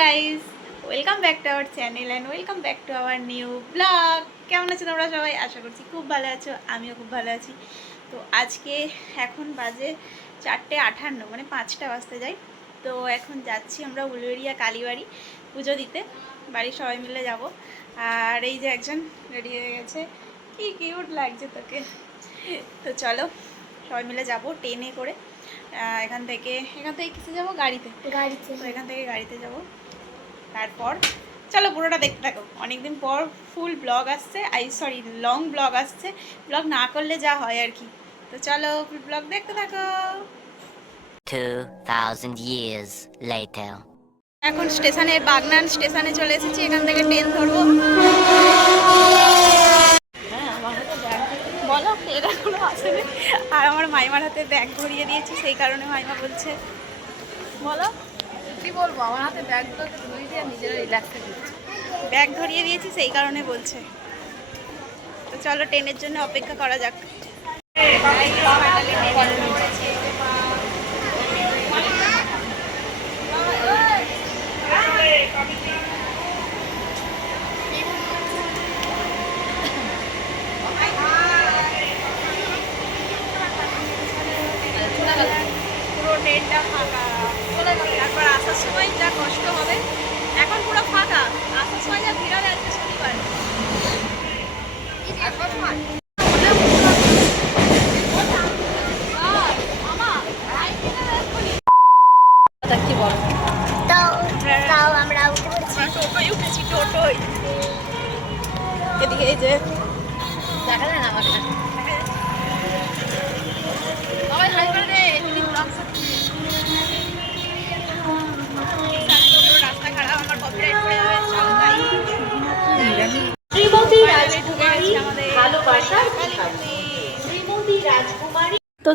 Guys welcome back to our channel and welcome back to our new vlog কেমন আছো তোমরা সবাই? আশা করছি খুব ভালো আছো, আমিও খুব ভালো আছি। তো আজকে এখন বাজে চারটে আঠান্ন মানে পাঁচটা বাজতে যাই তো এখন যাচ্ছি আমরা উলুবেড়িয়া কালীবাড়ি পুজো দিতে, বাড়ির সবাই মিলে যাব। আর এই যে একজন রেডি হয়ে গেছে, কি কিউট লাগছে তোকে। তো চলো, সবাই মিলে যাব ট্রেনে করে। এখান থেকে এখান থেকে কিসে যাব? গাড়িতে। গাড়িতে। তো এখান থেকে গাড়িতে যাব। তারপর চলো পুরোটা দেখতে থাকো। অনেকদিন পর ফুল ব্লগ আসছে। আই সরি লং ব্লগ আসছে। ব্লগ না করলে যা হয় আর কি। তো চলো ফুল ব্লগ দেখতে থাকো। 2,000 years later. এখন স্টেশনে বাগনান স্টেশনে চলে এসেছি। এখান থেকে ট্রেন ধরবো। বলো কোনো আসেনি আর আমার মাইমার হাতে ব্যাগ ধরিয়ে দিয়েছি সেই কারণে মাইমা বলছে বলো। কি বলব আমার হাতে ব্যাগগুলো ধরিয়ে দিয়ে নিজেরা রিল্যাক্সে দিচ্ছে ব্যাগ ধরিয়ে দিয়েছি সেই কারণে বলছে। তো চলো ট্রেনের জন্য অপেক্ষা করা যাক। Até a próxima!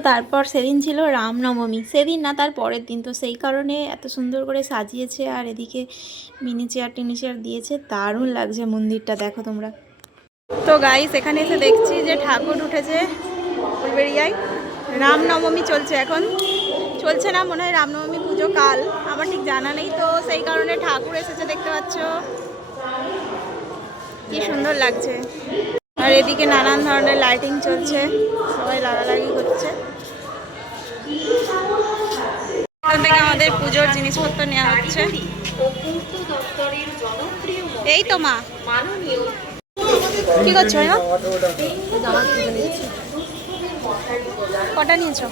তারপর সেদিন ছিল রামনবমী। সেদিন না, তার পরের দিন। তো সেই কারণে এত সুন্দর করে সাজিয়েছে আর এদিকে মিনি চেয়ার টিনি চেয়ার দিয়েছে। দারুণ লাগছে মন্দিরটা, দেখো তোমরা। তো গাইস এখানে এসে দেখছি যে ঠাকুর উঠেছে ফুলবেড়িয়ায় রামনবমী চলছে এখন। চলছে না, মনে হয় রামনবমী পুজো কাল। আমার ঠিক জানা নেই, তো সেই কারণে ঠাকুর এসেছে, দেখতে পাচ্ছ। কি সুন্দর লাগছে। আর এদিকে নানান ধরনের লাইটিং চলছে। সবাই লাগালাগি করছে এখান থেকে আমাদের পুজোর জিনিসপত্র নেওয়া হচ্ছে। এই তো মা। কি করছ কটা নিয়েছো?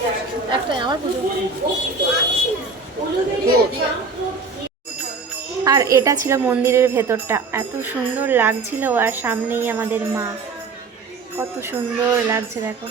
একটাই আমার পুজো। আর এটা ছিল মন্দিরের ভেতরটা। এত সুন্দর লাগছিল আর সামনেই আমাদের মা। কত সুন্দর লাগছে দেখো।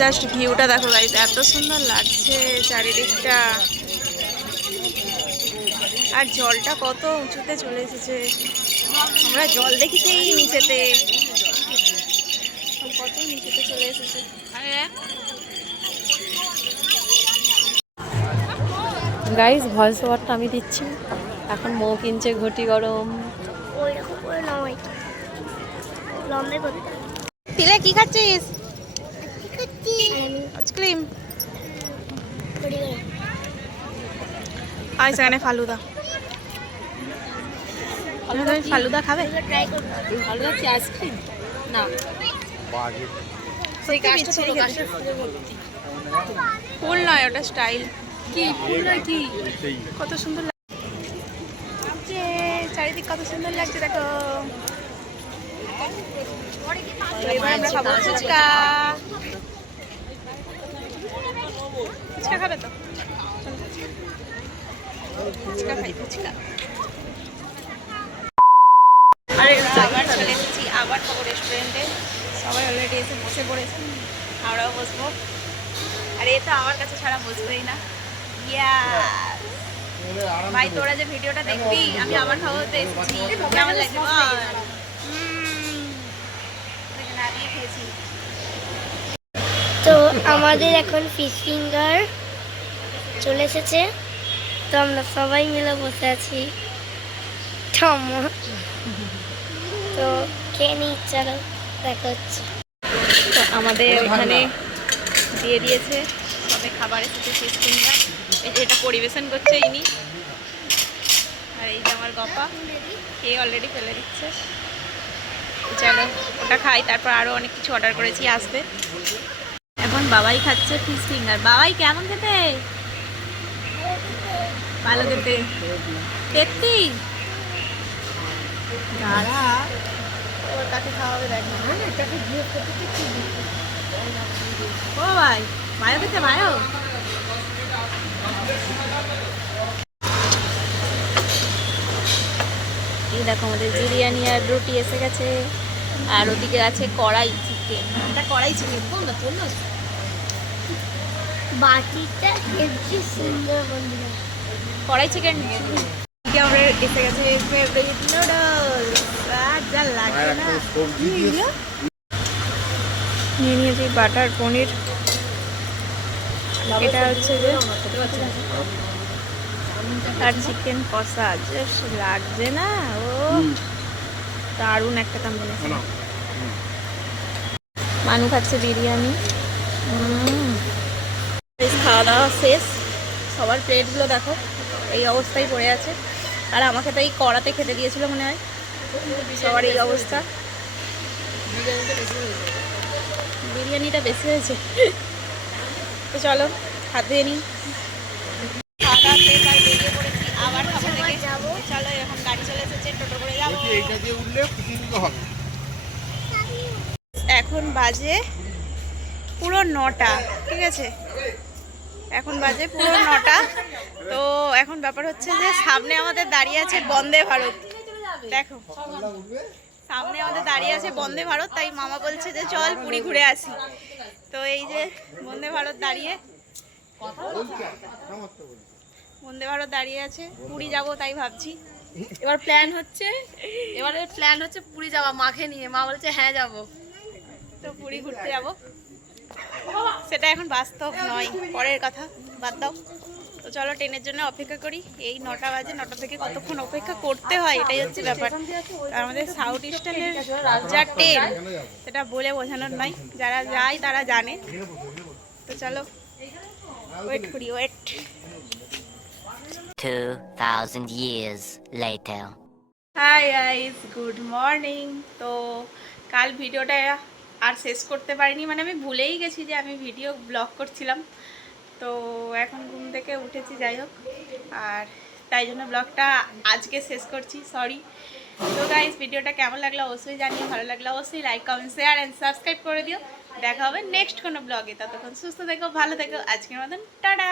জাস্ট ভিউটা দেখো গাইজ এত সুন্দর লাগছে চারিদিকটা। আর জলটা কত উঁচুতে চলে এসেছে। আমরা জল দেখেছি নিচেতে। কত নিচেতে চলে এসেছে। গাইস ভয়েস ওভারটা আমি দিচ্ছি। এখন মৌ কিনছে ঘটি গরম। তিলে কি খাচ্ছিস? আইসক্রিম আর সেখানে ফালুদা তুমি ফালুদা খাবে ট্রাই করব আইসক্রিম না সেই গাছটা ছোট গাছের ফুলে ভর্তি ফুল নয় ওটা স্টাইল কি ফুল নয় কি কত সুন্দর লাগছে চারিদিক কত সুন্দর লাগছে দেখো এবার আমরা খাব ফুচকা ফুচকা খাবে তো? ফুচকা খাই, ফুচকা। আবার চলে এসেছি, আবার খাব রেস্টুরেন্টে সবাই অলরেডি এসে বসে পড়েছে। আমরাও বসবো। আর, এ তো আমার কাছে ছাড়া বসবেই না। ভাই, তোরা যে ভিডিওটা দেখবি, আমি আমার খাওয়াতে এসেছি। কেমন লাগছে তো আমাদের এখন ফিশ ফিঙ্গার চলে এসেছে। তো আমরা সবাই মিলে বসে আছি। ঠাম্মা। তো খেয়ে নিই চলো দেখা হচ্ছে। তো আমাদের এখানে দিয়ে দিয়েছে। সবে খাবার এসেছে ফিশ ফিঙ্গার এই যে এটা পরিবেশন করছে ইনি। আর এই যে আমার গপা খেয়ে অলরেডি ফেলে দিচ্ছে। চলো ওটা খাই তারপর আরও অনেক কিছু অর্ডার করেছি আসবে। এখন বাবাই খাচ্ছে ফিশ ফিঙ্গার বাবাই কেমন খেতে? ভালো খেতে তেত্তি দাঁড়া। ওর কাছে খাওয়াবে দেখ ও ভাই মায়ো খেতে মায়ো? এই দেখো আমাদের বিরিয়ানি আর রুটি এসে গেছে। আর ওদিকে আছে কড়াই চিকেন এটা কড়াই চিকেন কোন না না বাটিটা হেভি সুন্দর বন্ধুরা। কড়াই চিকেন আমরা এসে। গেছে নিয়ে নিয়েছি বাটার পনির। এটা হচ্ছে যে আর চিকেন কষা জাস্ট লাগছে না। ও দারুণ একটা কম্বিনেশন মানু খাচ্ছে বিরিয়ানি। বেশ খাওয়া দাওয়া শেষ। সবার প্লেটগুলো দেখো। এই অবস্থায় পড়ে আছে। আর আমাকে তো এই কড়াতে খেতে দিয়েছিল মনে হয়। সবার এই অবস্থা। বিরিয়ানিটা বেশি হয়েছে। তো চলো হাত ধুয়ে নিই। আবার থেকে যাব। চলো এখন গাড়ি চলে এসেছে টোটো করে যাব। এইটা দিয়ে উঠলে হবে। এখন বাজে পুরো নটা ঠিক আছে? এখন বাজে পুরো নটা। তো এখন ব্যাপার হচ্ছে যে সামনে আমাদের দাঁড়িয়ে আছে বন্দে ভারত। দেখো, সামনে আমাদের দাঁড়িয়ে আছে বন্দে ভারত, তাই মামা বলছে যে চল পুরী ঘুরে আসি। তো এই যে বন্দে ভারত দাঁড়িয়ে, বন্দে ভারত দাঁড়িয়ে আছে, পুরী যাব তাই ভাবছি। এবার প্ল্যান হচ্ছে, এবারে প্ল্যান হচ্ছে পুরী যাওয়া, মাকে নিয়ে। মা বলছে হ্যাঁ যাব। তো পুরী ঘুরতে যাব। সেটা এখন বাস্তব নয়। পরের কথা বাদ দাও। তো চলো ট্রেনের জন্য অপেক্ষা করি। এই নটা বাজে নটা থেকে কতক্ষণ অপেক্ষা করতে হয় এটাই হচ্ছে ব্যাপার। আর আমাদের সাউথ ইস্টার্নের যা ট্রেন সেটা বলে বোঝানোর নয়। যারা যায় তারা জানে। তো চলো ওয়েট করি wait 2,000 years later. Hi guys good morning তো কাল ভিডিওটা আর শেষ করতে পারিনি। মানে আমি ভুলেই গেছি যে আমি ভিডিও ব্লগ করছিলাম। তো এখন ঘুম থেকে উঠেছি, যাই হোক। আর তাই জন্য ব্লগটা আজকে শেষ করছি সরি তো গাইস ভিডিওটা কেমন লাগল অবশ্যই জানিও, ভালো লাগল অবশ্যই like comment share and subscribe করে দিও। দেখা হবে নেক্সট কোনো ব্লগে। ততক্ষণ সুস্থ থেকো, ভালো থেকো। আজকের মতন, টাটা!